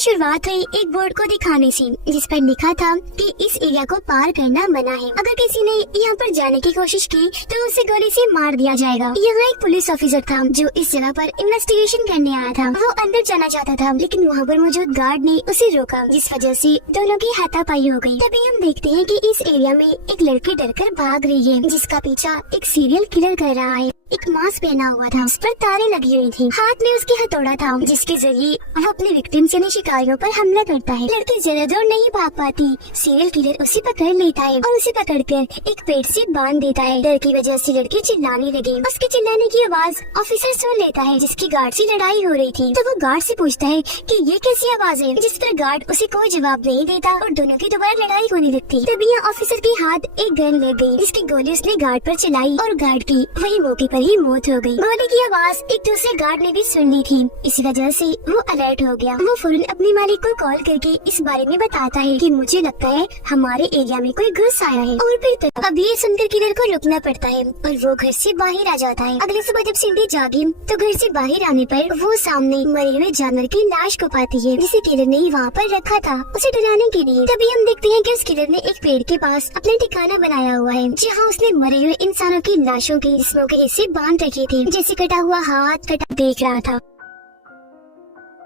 शुरुआत हुई एक बोर्ड को दिखाने से, जिस पर लिखा था कि इस एरिया को पार करना मना है। अगर किसी ने यहाँ पर जाने की कोशिश की तो उसे गोली से मार दिया जाएगा। यहाँ एक पुलिस ऑफिसर था जो इस जगह पर इन्वेस्टिगेशन करने आया था। वो अंदर जाना चाहता था, लेकिन वहाँ पर मौजूद गार्ड ने उसे रोका, जिस वजह से दोनों की हाथापाई हो गई। तभी हम देखते हैं कि इस एरिया में एक लड़की डरकर भाग रही है, जिसका पीछा एक सीरियल किलर कर रहा है। एक मास्क पहना हुआ था, उस पर तारे लगी हुई थी, हाथ में उसकी हथौड़ा था, जिसके जरिए वो अपने विक्टिम्स यानी शिकारियों पर हमला करता है। लड़की जरा दूर नहीं भाग पाती, सीरियल किलर उसे पकड़ लेता है और उसे पकड़कर एक पेड़ से बांध देता है। डर की वजह से लड़की चिल्लाने लगी। उसके चिल्लाने की आवाज ऑफिसर सुन लेता है, जिसकी गार्ड से लड़ाई हो रही थी। तो वो गार्ड से पूछता है कि ये कैसी आवाज है, जिस पर गार्ड उसे कोई जवाब नहीं देता और दोनों की दोबारा लड़ाई होने लगती। तभी यहाँ ऑफिसर के हाथ एक गन लग गई, जिसकी गोली उसने गार्ड पर चलाई और गार्ड की वही मौके पर ही मौत हो गई। गोली की आवाज एक दूसरे गार्ड ने भी सुन ली थी, इसी वजह से वो अलर्ट हो गया। वो फौरन अपने मालिक को कॉल करके इस बारे में बताता है कि मुझे लगता है हमारे एरिया में कोई घुस आया है। और फिर तो अब ये सुनकर किलर को रुकना पड़ता है और वो घर से बाहर आ जाता है। अगले सुबह जब सिंडी जागी तो घर से बाहर आने पर वो सामने मरे हुए जानवर की लाश को पाती है, जिसे किलर ने वहाँ पर रखा था उसे डराने के लिए। तभी हम देखते हैं कि उस किलर ने एक पेड़ के पास अपना ठिकाना बनाया हुआ है, जहाँ उसने मरे हुए इंसानों की लाशों के जिस्मों के हिस्से बांध रखे थे, जैसे कटा हुआ हाथ कटा देख रहा था।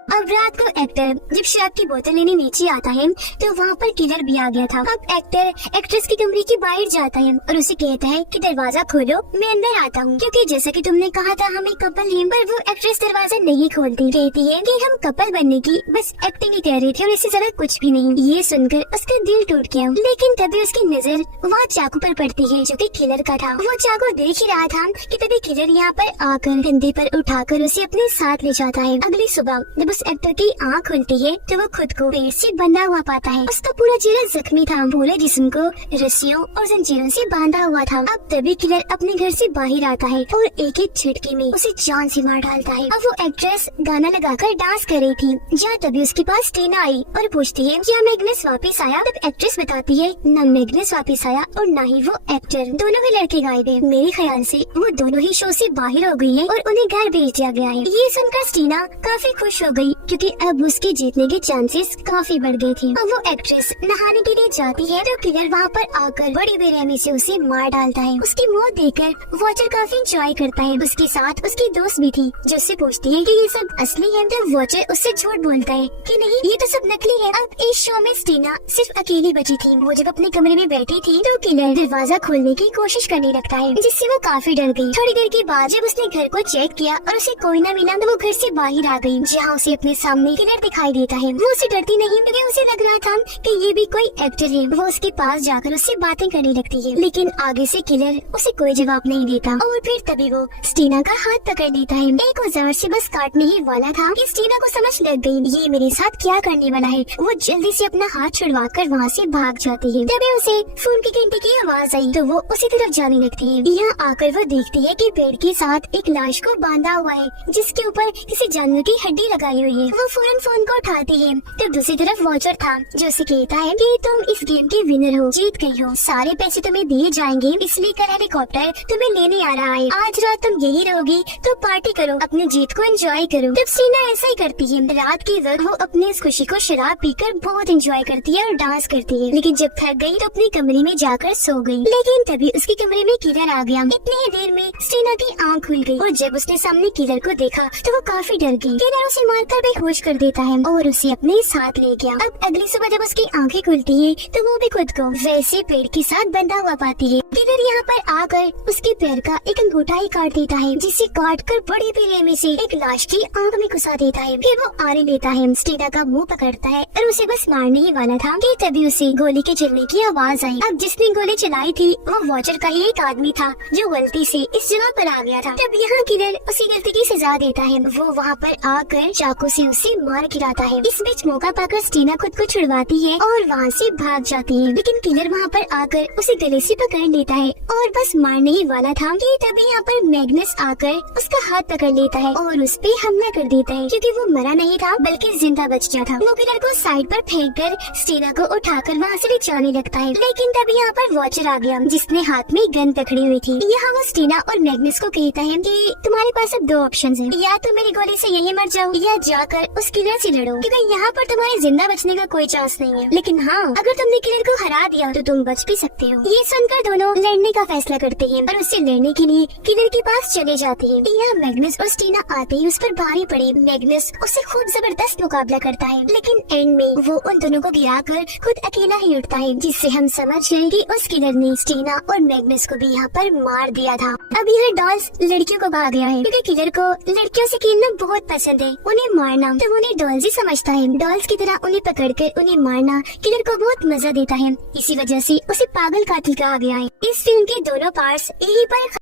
अब रात को एक्टर जब शराब की बोतल लेने नीचे आता है तो वहाँ पर किलर भी आ गया था। अब एक्टर एक्ट्रेस के कमरे के बाहर जाता है और उसे कहता है कि दरवाजा खोलो, मैं अंदर आता हूँ, क्योंकि जैसा कि तुमने कहा था हम एक कपल हैं। पर वो एक्ट्रेस दरवाजा नहीं खोलती, कहती है कि हम कपल बनने की बस एक्टिंग ही कर रहे थे और इससे ज्यादा कुछ भी नहीं। ये सुनकर उसका दिल टूट गया, लेकिन तभी उसकी नजर वहाँ चाकू पर पड़ती है जो कि किलर का था। वो चाकू देख ही रहा था कि तभी किलर यहाँ पर आकर कंधे पर उठाकर उसे अपने साथ ले जाता है। अगली सुबह जब उस एक्टर की आँख खुलती है तो वो खुद को पेड़ से बंधा हुआ पाता है। उसका पूरा चेहरा जख्मी था, पूरे जिस्म को रस्सियों और जंजीरों से बांधा हुआ था। अब तभी किलर अपने घर से बाहर आता है और एक एक झटके में उसे जान से मार डालता है। अब वो एक्ट्रेस गाना लगाकर डांस कर रही थी, जहाँ तभी उसके पास टीना आई और पूछती है क्या मैग्नेस वापस आया। तब एक्ट्रेस बताती है न मैग्नेस वापस आया और न ही वो एक्टर, दोनों ही लड़के गायब है। मेरे ख्याल से वो दोनों ही शो से बाहर हो गई है और उन्हें घर भेज दिया गया है। ये सुनकर टीना काफी खुश हो गई, क्योंकि अब उसके जीतने के चांसेस काफी बढ़ गए थे। अब वो एक्ट्रेस नहाने के लिए जाती है तो किलर वहाँ पर आकर बड़ी बेरहमी से उसे मार डालता है। उसकी मौत देखकर वॉचर काफी एंजॉय करता है। उसके साथ उसकी दोस्त भी थी जो उससे पूछती है कि ये सब असली है। तो वॉचर उससे झूठ बोलता है कि नहीं, ये तो सब नकली है। अब इस शो में स्टीना सिर्फ अकेली बची थी। वो जब अपने कमरे में बैठी थी तो किलर दरवाजा खोलने की कोशिश करने लगता है, जिससे वो काफी डर गई। थोड़ी देर के बाद जब उसने घर को चेक किया और उसे कोई न मिला तो वो घर से बाहर आ गई, जहाँ उसे अपने सामने किलर दिखाई देता है। वो उसे डरती नहीं, क्योंकि उसे लग रहा था कि ये भी कोई एक्टर है। वो उसके पास जाकर उससे बातें करने लगती है, लेकिन आगे से किलर उसे कोई जवाब नहीं देता। और फिर तभी वो स्टीना का हाथ पकड़ लेता है। एक औजार से बस काटने ही वाला था कि स्टीना को समझ लग गई ये मेरे साथ क्या करने वाला है। वो जल्दी से अपना हाथ छुड़वा कर वहाँ से भाग जाती है। तभी उसे फोन की घंटे की आवाज आई तो वो उसी तरफ जाने लगती है। यहाँ आकर वो देखती है कि पेड़ के साथ एक लाश को बांधा हुआ है, जिसके ऊपर किसी जानवर की हड्डी लगाई हुई है। वो फौरन फोन को उठाती है तो दूसरी तरफ वॉचर था जो उसे कहता है कि तुम इस गेम के विनर हो, जीत गई हो, सारे पैसे तुम्हें दिए जाएंगे, इसलिए कल हेलीकॉप्टर तुम्हें लेने आ रहा है। आज रात तुम यही रहोगी तो पार्टी करो, अपनी जीत को एंजॉय करो। तब सीना ऐसा ही करती है। रात के वक्त वो अपनी इस खुशी को शराब पीकर बहुत एंजॉय करती है और डांस करती है, लेकिन जब थक गई तो अपने कमरे में जाकर सो गई। लेकिन तभी उसके कमरे में किलर आ गया। इतनी ही देर में सीना की आँख खुल गई और जब उसने सामने किलर को देखा तो वो काफी डर गई। किलर उसे मारकर बेहोश कर देता है और उसे अपने साथ ले गया। अब अगली सुबह जब उसकी आंखें खुलती है तो वो भी खुद को वैसे पेड़ के साथ बंधा हुआ पाती है। किलर यहाँ पर आकर उसके पैर का एक अंगूठा ही काट देता है, जिसे काट कर बड़ी बेरहमी से एक लाश की आंख में घुसा देता है। फिर वो आने लेता है, स्टीना का मुंह पकड़ता है और उसे बस मारने ही वाला था कि तभी उसे गोली के चलने की आवाज आई। अब जिसने गोली चलाई थी वो वॉचर का ही एक आदमी था जो गलती से इस जगह पर आ गया था। तब यहाँ किलर उसी गलती की सजा देता है। वो वहाँ पर आकर चाकू से उसे मार गिराता है। इस बीच मौका पाकर स्टीना खुद को छुड़वाती है और वहाँ से भाग जाती है, लेकिन किलर वहाँ पर आकर उसे गले से पकड़ लेता है और बस मारने ही वाला था कि तभी यहाँ पर मैग्नस आकर उसका हाथ पकड़ लेता है और उस पे हमला कर देता है, क्योंकि वो मरा नहीं था बल्कि जिंदा बच गया था। वो किलर को साइड पर फेंक कर स्टीना को उठाकर वहाँ से ले जाने लगता है, लेकिन तभी यहाँ पर वॉचर आ गया जिसने हाथ में गन पकड़ी हुई थी। यहाँ वो स्टीना और मैग्नस को कहता है कि तुम्हारे पास अब दो ऑप्शन है, या तो मेरी गोली से यही मर जाओ या जाकर उस किलर से लड़ो, क्योंकि यहाँ पर तुम्हारे जिंदा बचने का कोई चांस नहीं है। लेकिन हाँ, अगर तुमने किलर को हरा दिया तो तुम बच भी सकते हो। ये सुनकर दोनों लड़ने का फैसला करते हैं और उससे लड़ने के लिए किलर के पास चले जाते हैं। यहाँ मैग्नस और स्टीना आते ही उस पर भारी पड़े। मैग्नस उससे खूब जबरदस्त मुकाबला करता है, लेकिन एंड में वो उन दोनों को गिराकर खुद अकेला ही उठता है, जिससे हम समझ गए कि उस किलर ने स्टीना और मैग्नस को भी यहाँ पर मार दिया था। अब यह डॉल्स लड़कियों को भाग गया है, क्योंकि किलर को लड़कियों से खेलना बहुत पसंद है। उन्हें मारना तो उन्हें डॉल्स ही समझता है। डॉल्स की तरह उन्हें पकड़कर उन्हें मारना किलर को बहुत मजा देता है। इसी वजह से उसे पागल कातिल कहा गया है। इस फिल्म के दोनों पार्ट्स यहीं पर